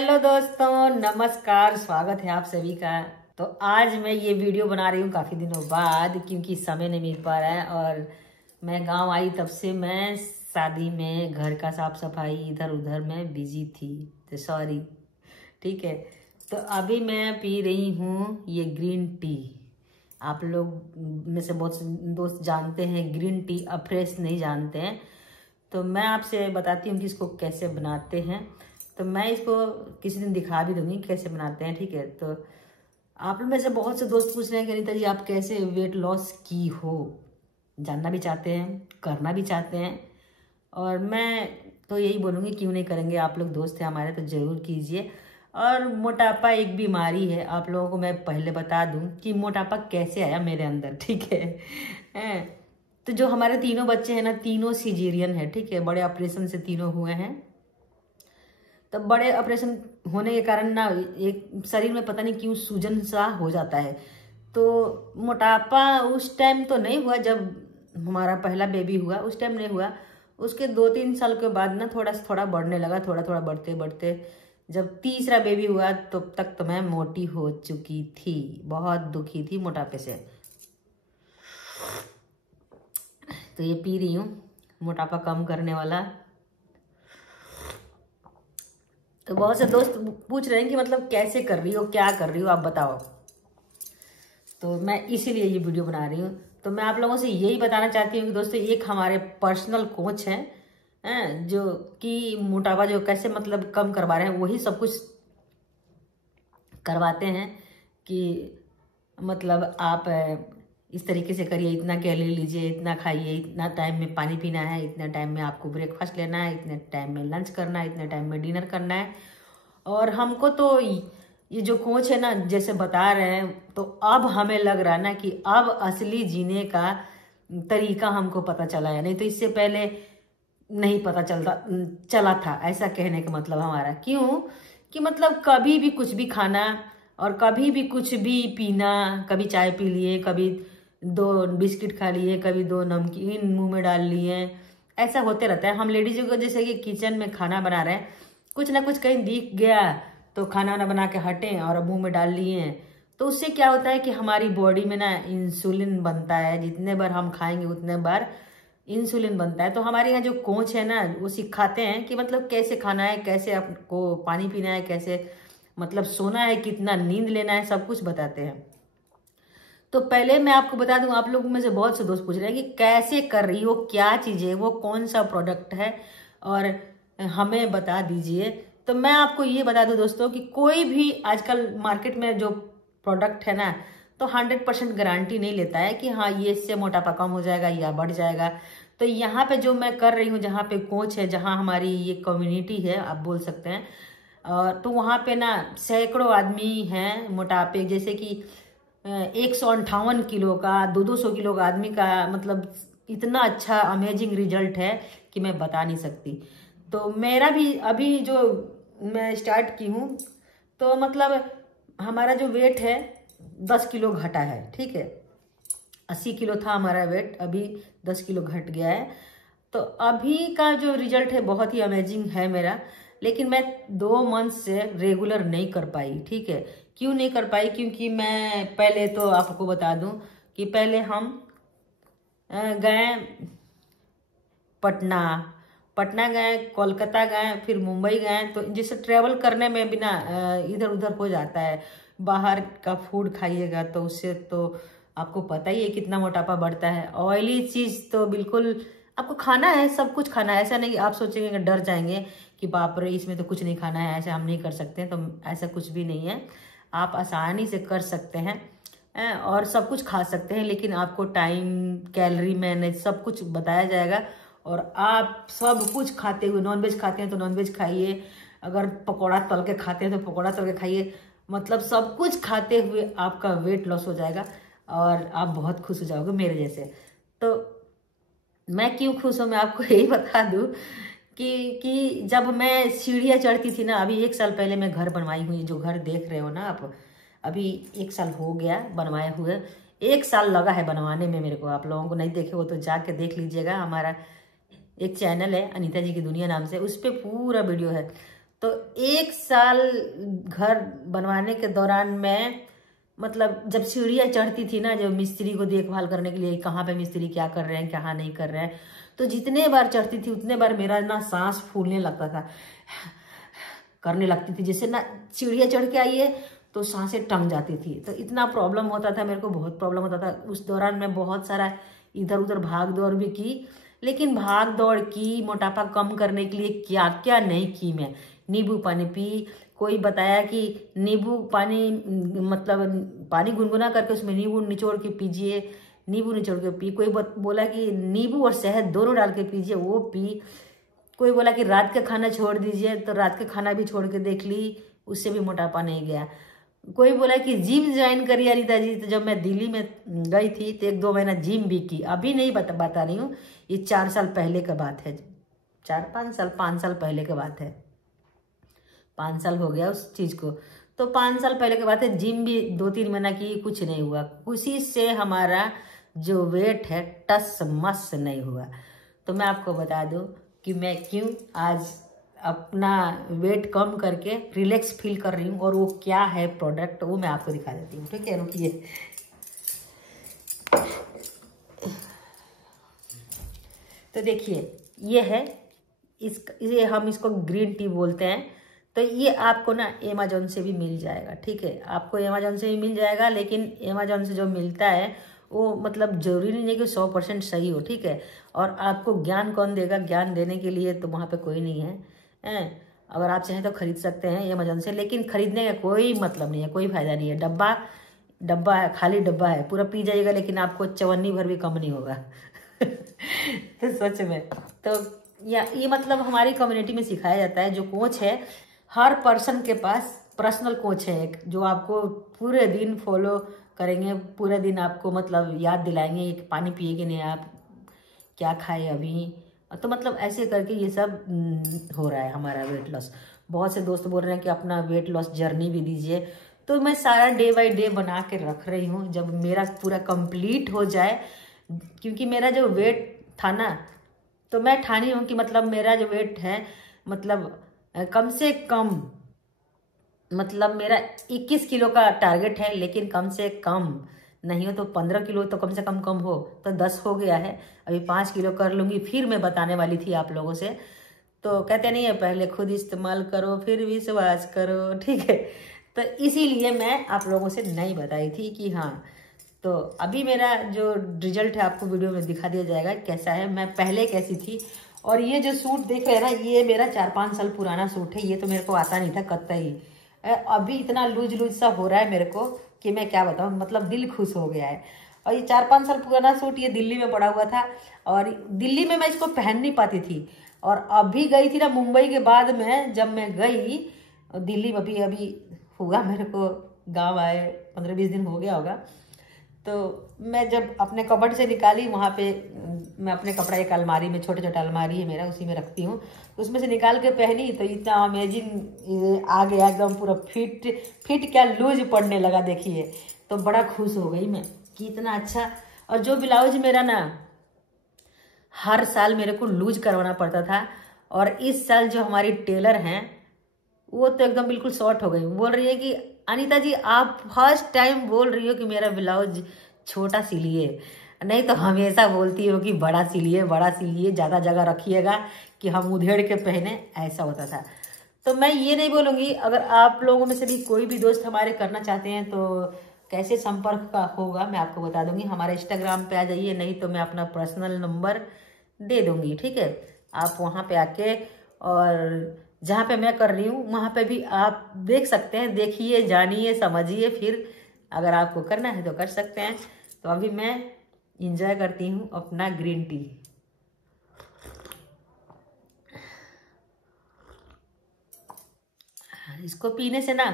Hello दोस्तों, नमस्कार। स्वागत है आप सभी का। तो आज मैं ये वीडियो बना रही हूँ काफ़ी दिनों बाद, क्योंकि समय नहीं मिल पा रहा है और मैं गांव आई तब से मैं शादी में घर का साफ सफाई इधर उधर में बिजी थी, तो सॉरी। ठीक है, तो अभी मैं पी रही हूँ ये ग्रीन टी। आप लोग में से बहुत से दोस्त जानते हैं ग्रीन टी, अफ्रेश नहीं जानते हैं। तो मैं आपसे बताती हूँ कि इसको कैसे बनाते हैं। तो मैं इसको किसी दिन दिखा भी दूंगी कैसे बनाते हैं, ठीक है। तो आप लोग में से बहुत से दोस्त पूछ रहे हैं कि अनीता जी आप कैसे वेट लॉस की हो, जानना भी चाहते हैं, करना भी चाहते हैं। और मैं तो यही बोलूँगी, क्यों नहीं करेंगे, आप लोग दोस्त हैं हमारे तो ज़रूर कीजिए। और मोटापा एक बीमारी है, आप लोगों को मैं पहले बता दूं कि मोटापा कैसे आया मेरे अंदर, ठीक है। तो जो हमारे तीनों बच्चे हैं ना, तीनों सिजेरियन है, ठीक है, बड़े ऑपरेशन से तीनों हुए हैं। तो बड़े ऑपरेशन होने के कारण ना एक शरीर में पता नहीं क्यों सूजन सा हो जाता है। तो मोटापा उस टाइम तो नहीं हुआ जब हमारा पहला बेबी हुआ, उस टाइम नहीं हुआ। उसके 2-3 साल के बाद ना थोड़ा थोड़ा बढ़ने लगा, थोड़ा थोड़ा बढ़ते बढ़ते जब तीसरा बेबी हुआ तब तक तो मैं मोटी हो चुकी थी, बहुत दुखी थी मोटापे से। तो ये पी रही हूँ मोटापा कम करने वाला। तो बहुत से दोस्त पूछ रहे हैं कि मतलब कैसे कर रही हो, क्या कर रही हो, आप बताओ। तो मैं इसीलिए ये वीडियो बना रही हूँ। तो मैं आप लोगों से यही बताना चाहती हूँ कि दोस्तों एक हमारे पर्सनल कोच हैं जो कि मोटापा जो कैसे मतलब कम करवा रहे हैं, वही सब कुछ करवाते हैं कि मतलब आप इस तरीके से करिए, इतना कैलोरी लीजिए, इतना खाइए, इतना टाइम में पानी पीना है, इतना टाइम में आपको ब्रेकफास्ट लेना है, इतने टाइम में लंच करना है, इतने टाइम में डिनर करना है। और हमको तो ये जो कोच है ना जैसे बता रहे हैं, तो अब हमें लग रहा है ना कि अब असली जीने का तरीका हमको पता चला है, नहीं तो इससे पहले नहीं पता चला था। ऐसा कहने का मतलब हमारा क्यों कि मतलब कभी भी कुछ भी खाना और कभी भी कुछ भी पीना, कभी चाय पी लिए, कभी 2 बिस्किट खा लिए, कभी 2 नमकीन मुंह में डाल लिए, ऐसा होते रहता है। हम लेडीजों को जैसे कि किचन में खाना बना रहे हैं, कुछ ना कुछ कहीं दिख गया तो खाना वाना बना के हटें और मुंह में डाल लिए, तो उससे क्या होता है कि हमारी बॉडी में ना इंसुलिन बनता है। जितने बार हम खाएंगे उतने बार इंसुलिन बनता है। तो हमारे यहाँ जो कोच है ना वो सिखाते हैं कि मतलब कैसे खाना है, कैसे आपको पानी पीना है, कैसे मतलब सोना है, कितना नींद लेना है, सब कुछ बताते हैं। तो पहले मैं आपको बता दूं, आप लोगों में से बहुत से दोस्त पूछ रहे हैं कि कैसे कर रही हो, क्या चीज़ है वो, कौन सा प्रोडक्ट है और हमें बता दीजिए। तो मैं आपको ये बता दूं दोस्तों कि कोई भी आजकल मार्केट में जो प्रोडक्ट है ना, तो 100% गारंटी नहीं लेता है कि हाँ ये इससे मोटापा कम हो जाएगा या बढ़ जाएगा। तो यहाँ पे जो मैं कर रही हूँ, जहाँ पे कोच है, जहाँ हमारी ये कम्युनिटी है आप बोल सकते हैं, और तो वहाँ पे ना सैकड़ों आदमी हैं मोटापे, जैसे कि 158 किलो का, 200 किलो का आदमी का, मतलब इतना अच्छा अमेजिंग रिजल्ट है कि मैं बता नहीं सकती। तो मेरा भी अभी जो मैं स्टार्ट की हूँ, तो मतलब हमारा जो वेट है 10 किलो घटा है, ठीक है। 80 किलो था हमारा वेट, अभी 10 किलो घट गया है। तो अभी का जो रिजल्ट है बहुत ही अमेजिंग है मेरा। लेकिन मैं 2 मंथ से रेगुलर नहीं कर पाई, ठीक है। क्यों नहीं कर पाई? क्योंकि मैं पहले तो आपको बता दूं कि पहले हम गए पटना, पटना गए, कोलकाता गए, फिर मुंबई गए। तो जिससे ट्रेवल करने में भी ना इधर उधर हो जाता है। बाहर का फूड खाइएगा तो उससे तो आपको पता ही है कितना मोटापा बढ़ता है। ऑयली चीज़ तो बिल्कुल आपको खाना है, सब कुछ खाना है। ऐसा नहीं कि आप सोचेंगे कि डर जाएंगे कि बाप रे इसमें तो कुछ नहीं खाना है, ऐसा हम नहीं कर सकते। तो ऐसा कुछ भी नहीं है, आप आसानी से कर सकते हैं और सब कुछ खा सकते हैं। लेकिन आपको टाइम, कैलोरी मैनेज सब कुछ बताया जाएगा। और आप सब कुछ खाते हुए, नॉनवेज खाते हैं तो नॉनवेज खाइए, अगर पकौड़ा तल के खाते हैं तो पकौड़ा तल के खाइए, मतलब सब कुछ खाते हुए आपका वेट लॉस हो जाएगा और आप बहुत खुश हो जाओगे मेरे जैसे। तो मैं क्यों खुश हूँ मैं आपको यही बता दूँ कि जब मैं सीढ़ियाँ चढ़ती थी ना, अभी 1 साल पहले मैं घर बनवाई हुई, जो घर देख रहे हो ना आप, अभी 1 साल हो गया बनवाए हुए। 1 साल लगा है बनवाने में मेरे को। आप लोगों को नहीं देखे हो तो जाके देख लीजिएगा, हमारा एक चैनल है अनीता जी की दुनिया नाम से, उस पर पूरा वीडियो है। तो 1 साल घर बनवाने के दौरान मैं मतलब जब सीढ़ियाँ चढ़ती थी ना, जब मिस्त्री को देखभाल करने के लिए, कहाँ पे मिस्त्री क्या कर रहे हैं कहाँ नहीं कर रहे हैं, तो जितने बार चढ़ती थी उतने बार मेरा ना सांस फूलने लगता था, करने लगती थी। जैसे ना सीढ़ियाँ चढ़ के आई है तो सांसें टंग जाती थी। तो इतना प्रॉब्लम होता था मेरे को, बहुत प्रॉब्लम होता था। उस दौरान मैं बहुत सारा इधर उधर भाग दौड़ भी की, लेकिन भाग दौड़ की, मोटापा कम करने के लिए क्या क्या नहीं की मैं। नींबू पानी पी, कोई बताया कि नींबू पानी मतलब पानी गुनगुना करके उसमें नींबू निचोड़ के पीजिए, नींबू निचोड़ के पी। कोई बोला कि नींबू और शहद दोनों डाल के पीजिए, वो पी। कोई बोला कि रात का खाना छोड़ दीजिए, तो रात का खाना भी छोड़ के देख ली, उससे भी मोटापा नहीं गया। कोई बोला कि जिम ज्वाइन करिए अनीता जी, तो जब मैं दिल्ली में गई थी तो 1-2 महीना जिम भी की। अभी नहीं बता रही हूँ, ये 4 साल पहले का बात है, 5 साल पहले का बात है। 5 साल हो गया उस चीज़ को, तो 5 साल पहले की बात है। जिम भी 2-3 महीना की, कुछ नहीं हुआ। उसी से हमारा जो वेट है टस मस नहीं हुआ। तो मैं आपको बता दूं कि मैं क्यों आज अपना वेट कम करके रिलैक्स फील कर रही हूँ, और वो क्या है प्रोडक्ट, वो मैं आपको दिखा देती हूँ। ठीक है, रुकिए। तो देखिए, ये है ये हम इसको ग्रीन टी बोलते हैं। तो ये आपको ना अमेजोन से भी मिल जाएगा। ठीक है, आपको अमेजोन से भी मिल जाएगा, लेकिन अमेजोन से जो मिलता है वो मतलब जरूरी नहीं है कि 100% सही हो। ठीक है, और आपको ज्ञान कौन देगा? ज्ञान देने के लिए तो वहाँ पे कोई नहीं है, अगर आप चाहें तो खरीद सकते हैं अमेजोन से, लेकिन खरीदने का कोई मतलब नहीं है, कोई फायदा नहीं है। डब्बा है, खाली डब्बा है, पूरा पी जाइएगा, लेकिन आपको चवन्नी भर भी कम नहीं होगा। तो सच में, तो ये मतलब हमारी कम्युनिटी में सिखाया जाता है। जो कोच है, हर पर्सन के पास पर्सनल कोच है एक, जो आपको पूरे दिन फॉलो करेंगे, पूरे दिन आपको मतलब याद दिलाएंगे कि पानी पिएगे नहीं आप, क्या खाए अभी। तो मतलब ऐसे करके ये सब हो रहा है हमारा वेट लॉस। बहुत से दोस्त बोल रहे हैं कि अपना वेट लॉस जर्नी भी दीजिए, तो मैं सारा डे बाय डे बना के रख रही हूँ। जब मेरा पूरा कंप्लीट हो जाए, क्योंकि मेरा जो वेट था ना, तो मैं ठानी हूँ कि मतलब मेरा जो वेट है मतलब कम से कम, मतलब मेरा 21 किलो का टारगेट है, लेकिन कम से कम नहीं हो तो 15 किलो तो कम से कम हो। तो 10 हो गया है, अभी 5 किलो कर लूँगी, फिर मैं बताने वाली थी आप लोगों से। तो कहते नहीं है, पहले खुद इस्तेमाल करो फिर विश्वास करो। ठीक है, तो इसीलिए मैं आप लोगों से नहीं बताई थी कि हाँ। तो अभी मेरा जो रिजल्ट है आपको वीडियो में दिखा दिया जाएगा कैसा है, मैं पहले कैसी थी। और ये जो सूट देख रहे हैं ना, ये मेरा 4-5 साल पुराना सूट है। ये तो मेरे को आता नहीं था कतई, अभी इतना लूज सा हो रहा है मेरे को कि मैं क्या बताऊँ, मतलब दिल खुश हो गया है। और ये 4-5 साल पुराना सूट ये दिल्ली में पड़ा हुआ था, और दिल्ली में मैं इसको पहन नहीं पाती थी। और अभी गई थी ना मुंबई के बाद में, जब मैं गई दिल्ली में, अभी हुआ मेरे को गांव आए 15-20 दिन हो गया होगा। तो मैं जब अपने कबर्ड से निकाली, वहाँ पे मैं अपने कपड़ा एक अलमारी में, छोटे छोटे अलमारी है मेरा, उसी में रखती हूँ, तो उसमें से निकाल के पहनी तो इतना अमेजिंग आ गया, एकदम पूरा फिट क्या लूज पड़ने लगा। देखिए, तो बड़ा खुश हो गई मैं कि इतना अच्छा। और जो ब्लाउज मेरा ना हर साल मेरे को लूज करवाना पड़ता था, और इस साल जो हमारी टेलर हैं वो तो एकदम बिल्कुल शॉर्ट हो गई। बोल रही है कि अनीता जी आप फर्स्ट टाइम बोल रही हो कि मेरा ब्लाउज छोटा सिलिए, नहीं तो हमेशा बोलती हो कि बड़ा सिलिए बड़ा सिलिए, ज़्यादा जगह रखिएगा कि हम उधेड़ के पहने, ऐसा होता था। तो मैं ये नहीं बोलूँगी, अगर आप लोगों में से भी कोई भी दोस्त हमारे करना चाहते हैं तो कैसे संपर्क का होगा मैं आपको बता दूंगी। हमारे इंस्टाग्राम पे आ जाइए, नहीं तो मैं अपना पर्सनल नंबर दे दूंगी। ठीक है, आप वहाँ पे आके, और जहाँ पे मैं कर रही हूँ वहाँ पे भी आप देख सकते हैं, देखिए जानिए समझिए, फिर अगर आपको करना है तो कर सकते हैं। तो अभी मैं इंजॉय करती हूँ अपना ग्रीन टी। इसको पीने से ना,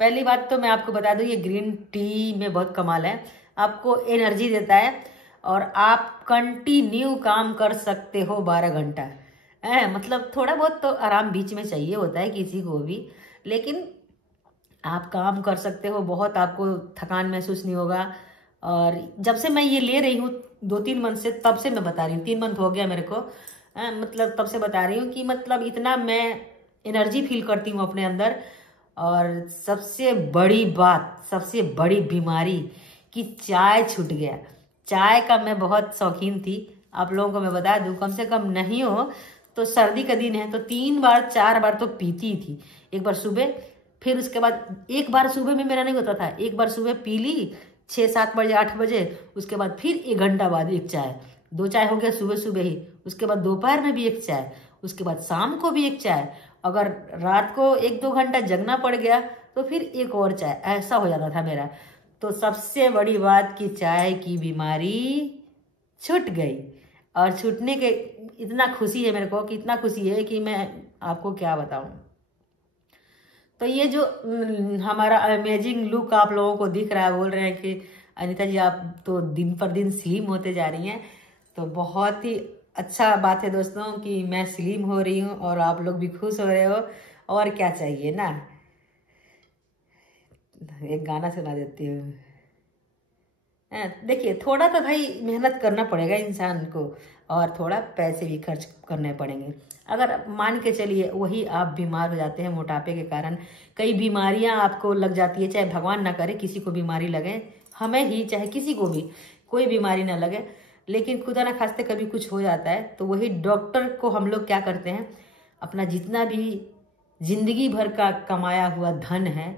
पहली बात तो मैं आपको बता दूं, ये ग्रीन टी में बहुत कमाल है, आपको एनर्जी देता है, और आप कंटिन्यू काम कर सकते हो 12 घंटा। मतलब थोड़ा बहुत तो आराम बीच में चाहिए होता है किसी को भी, लेकिन आप काम कर सकते हो बहुत, आपको थकान महसूस नहीं होगा। और जब से मैं ये ले रही हूँ 2-3 मंथ से, तब से मैं बता रही हूँ, 3 मंथ हो गया मेरे को, मतलब तब से बता रही हूँ कि मतलब इतना मैं एनर्जी फील करती हूँ अपने अंदर। और सबसे बड़ी बात, सबसे बड़ी बीमारी कि चाय छूट गया। चाय का मैं बहुत शौकीन थी, आप लोगों को मैं बता दूं, कम से कम नहीं हो तो सर्दी का दिन है तो 3 बार 4 बार तो पीती थी। एक बार सुबह, फिर उसके बाद एक बार सुबह में मेरा नहीं होता था, एक बार सुबह पी ली 6-7 बजे 8 बजे, उसके बाद फिर 1 घंटा बाद एक चाय, 2 चाय हो गया सुबह सुबह ही। उसके बाद दोपहर में भी एक चाय, उसके बाद शाम को भी एक चाय, अगर रात को 1-2 घंटा जगना पड़ गया तो फिर एक और चाय, ऐसा हो जाता था मेरा। तो सबसे बड़ी बात कि चाय की बीमारी छूट गई। और छूटने के इतना खुशी है मेरे को कि इतना खुशी है कि मैं आपको क्या बताऊं। तो ये जो हमारा अमेजिंग लुक आप लोगों को दिख रहा है, बोल रहे हैं कि अनीता जी आप तो दिन पर दिन स्लिम होते जा रही हैं, तो बहुत ही अच्छा बात है दोस्तों कि मैं स्लिम हो रही हूँ और आप लोग भी खुश हो रहे हो। और क्या चाहिए ना। एक गाना सुना देती हूँ। देखिए, थोड़ा तो भाई मेहनत करना पड़ेगा इंसान को और थोड़ा पैसे भी खर्च करने पड़ेंगे। अगर मान के चलिए वही आप बीमार हो जाते हैं मोटापे के कारण, कई बीमारियां आपको लग जाती है, चाहे भगवान ना करे किसी को बीमारी लगे, हमें ही चाहे किसी को भी कोई बीमारी ना लगे, लेकिन खुदा ना खास्ते कभी कुछ हो जाता है तो वही डॉक्टर को हम लोग क्या करते हैं, अपना जितना भी जिंदगी भर का कमाया हुआ धन है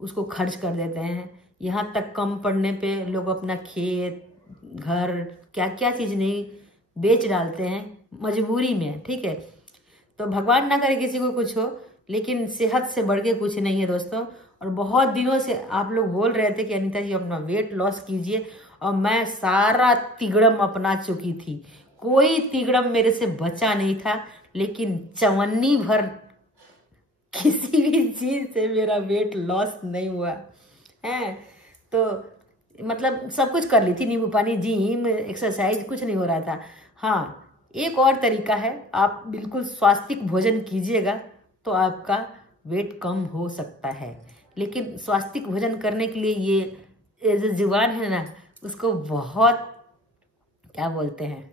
उसको खर्च कर देते हैं। यहाँ तक कम पड़ने पे लोग अपना खेत घर क्या क्या चीज़ नहीं बेच डालते हैं मजबूरी में, ठीक है। तो भगवान ना करे किसी को कुछ हो, लेकिन सेहत से बढ़ के कुछ नहीं है दोस्तों। और बहुत दिनों से आप लोग बोल रहे थे कि अनीता जी अपना वेट लॉस कीजिए, और मैं सारा तिगड़म अपना चुकी थी, कोई तिगड़म मेरे से बचा नहीं था, लेकिन चवन्नी भर किसी भी चीज से मेरा वेट लॉस नहीं हुआ है। तो मतलब सब कुछ कर ली थी, नींबू पानी, जिम, एक्सरसाइज, कुछ नहीं हो रहा था। हाँ, एक और तरीका है, आप बिल्कुल स्वास्थ्यिक भोजन कीजिएगा तो आपका वेट कम हो सकता है। लेकिन स्वास्थ्यिक भोजन करने के लिए ये जो जुबान है ना, उसको बहुत क्या बोलते हैं,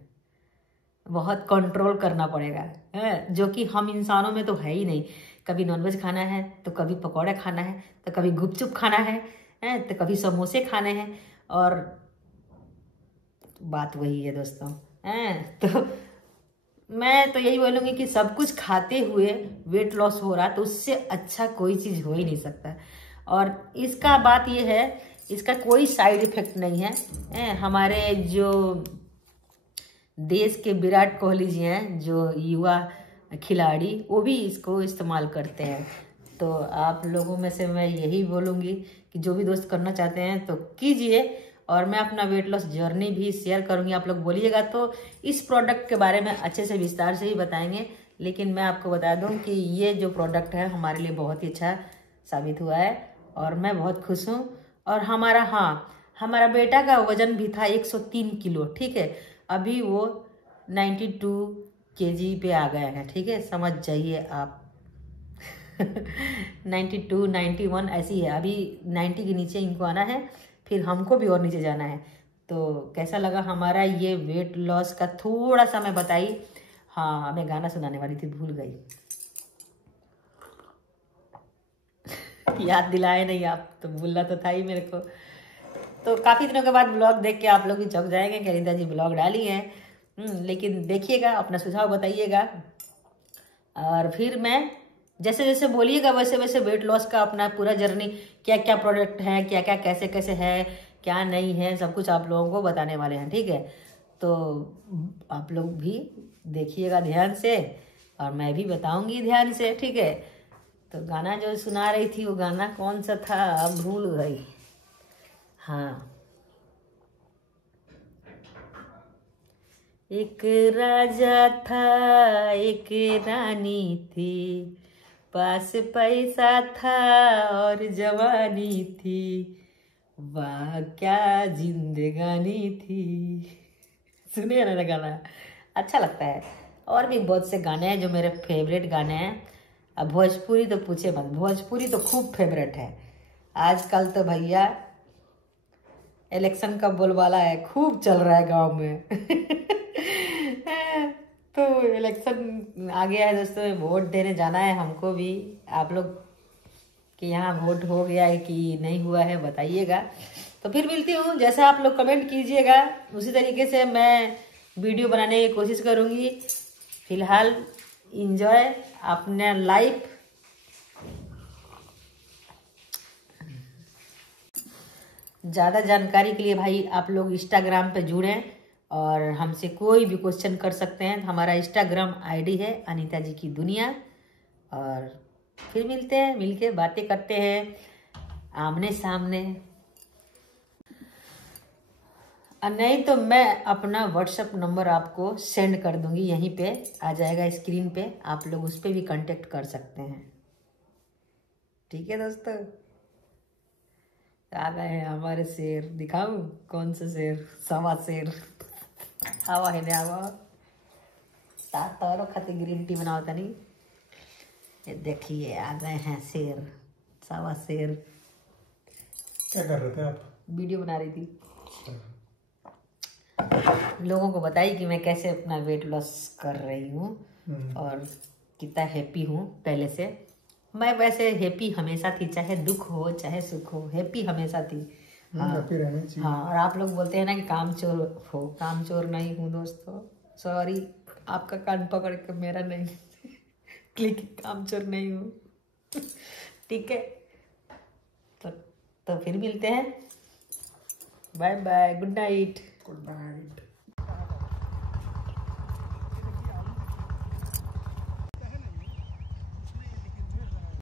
बहुत कंट्रोल करना पड़ेगा है, जो कि हम इंसानों में तो है ही नहीं। कभी नॉनवेज खाना है तो कभी पकौड़े खाना है तो कभी गुपचुप खाना है तो कभी समोसे खाने हैं। और बात वही है दोस्तों तो मैं तो यही बोलूँगी कि सब कुछ खाते हुए वेट लॉस हो रहा तो उससे अच्छा कोई चीज़ हो ही नहीं सकता। और इसका बात ये है, इसका कोई साइड इफेक्ट नहीं है। हमारे जो देश के विराट कोहली जी हैं, जो युवा खिलाड़ी, वो भी इसको इस्तेमाल करते हैं। तो आप लोगों में से मैं यही बोलूँगी कि जो भी दोस्त करना चाहते हैं तो कीजिए। और मैं अपना वेट लॉस जर्नी भी शेयर करूँगी, आप लोग बोलिएगा तो इस प्रोडक्ट के बारे में अच्छे से विस्तार से ही बताएंगे। लेकिन मैं आपको बता दूं कि ये जो प्रोडक्ट है हमारे लिए बहुत ही अच्छा साबित हुआ है और मैं बहुत खुश हूँ। और हमारा बेटा का वजन भी था 103 किलो, ठीक है, अभी वो 92 kg पे आ गया है, ठीक है, समझ जाइए आप 92 91 ऐसी है, अभी 90 के नीचे इनको आना है, फिर हमको भी और नीचे जाना है। तो कैसा लगा हमारा ये वेट लॉस का, थोड़ा सा मैं बताई। हाँ, मैं गाना सुनाने वाली थी, भूल गई याद दिलाए नहीं आप, तो भूलना तो था ही मेरे को। तो काफ़ी दिनों के बाद ब्लॉग देख के आप लोग भी चौंक जाएंगे कि अनीता जी ब्लॉग डाली है। लेकिन देखिएगा, अपना सुझाव बताइएगा, और फिर मैं जैसे जैसे बोलिएगा वैसे वैसे वेट लॉस का अपना पूरा जर्नी, क्या क्या प्रोडक्ट है, क्या क्या कैसे कैसे है, क्या नहीं है, सब कुछ आप लोगों को बताने वाले हैं, ठीक है। तो आप लोग भी देखिएगा ध्यान से और मैं भी बताऊंगी ध्यान से, ठीक है। तो गाना जो सुना रही थी वो गाना कौन सा था, अब भूल गई। हाँ, एक राजा था एक रानी थी, पास पैसा था और जवानी थी, वाह क्या जिंदगानी थी। सुनिए ना गाना, अच्छा लगता है। और भी बहुत से गाने हैं जो मेरे फेवरेट गाने हैं। अब भोजपुरी तो पूछे मत, भोजपुरी तो खूब फेवरेट है। आजकल तो भैया इलेक्शन का बोलबाला है, खूब चल रहा है गांव में तो इलेक्शन आ गया है दोस्तों, वोट देने जाना है हमको भी। आप लोग के यहाँ वोट हो गया है कि नहीं हुआ है बताइएगा। तो फिर मिलती हूँ, जैसा आप लोग कमेंट कीजिएगा उसी तरीके से मैं वीडियो बनाने की कोशिश करूँगी। फिलहाल इंजॉय अपना लाइफ। ज़्यादा जानकारी के लिए भाई आप लोग इंस्टाग्राम पे जुड़ें और हमसे कोई भी क्वेश्चन कर सकते हैं। हमारा इंस्टाग्राम आईडी है अनीता जी की दुनिया। और फिर मिलते हैं, मिलके बातें करते हैं आमने सामने। नहीं तो मैं अपना व्हाट्सएप नंबर आपको सेंड कर दूंगी, यहीं पे आ जाएगा स्क्रीन पे, आप लोग उस पर भी कांटेक्ट कर सकते हैं। ठीक है दोस्तों, आ गए हैं हमारे शेर। दिखाऊं कौन सा शेर? सवा शेर। हवा है हवा तारो खाते ग्रीन टी बनाओ तनी। ये देखिए आ गए हैं शेर, सवा शेर। क्या कर रहे थे आप? वीडियो बना रही थी, लोगों को बताई कि मैं कैसे अपना वेट लॉस कर रही हूँ और कितना हैप्पी हूँ पहले से। मैं वैसे हैप्पी हमेशा थी, चाहे दुख हो चाहे सुख हो, हैप्पी हमेशा थी। हाँ हाँ। और आप लोग बोलते हैं ना कि कामचोर हो, कामचोर नहीं हूँ दोस्तों, सॉरी, आपका कान पकड़ के मेरा नहीं क्लिक, कामचोर नहीं हूँ। ठीक है, तो फिर मिलते हैं। Bye bye, good night. Good night.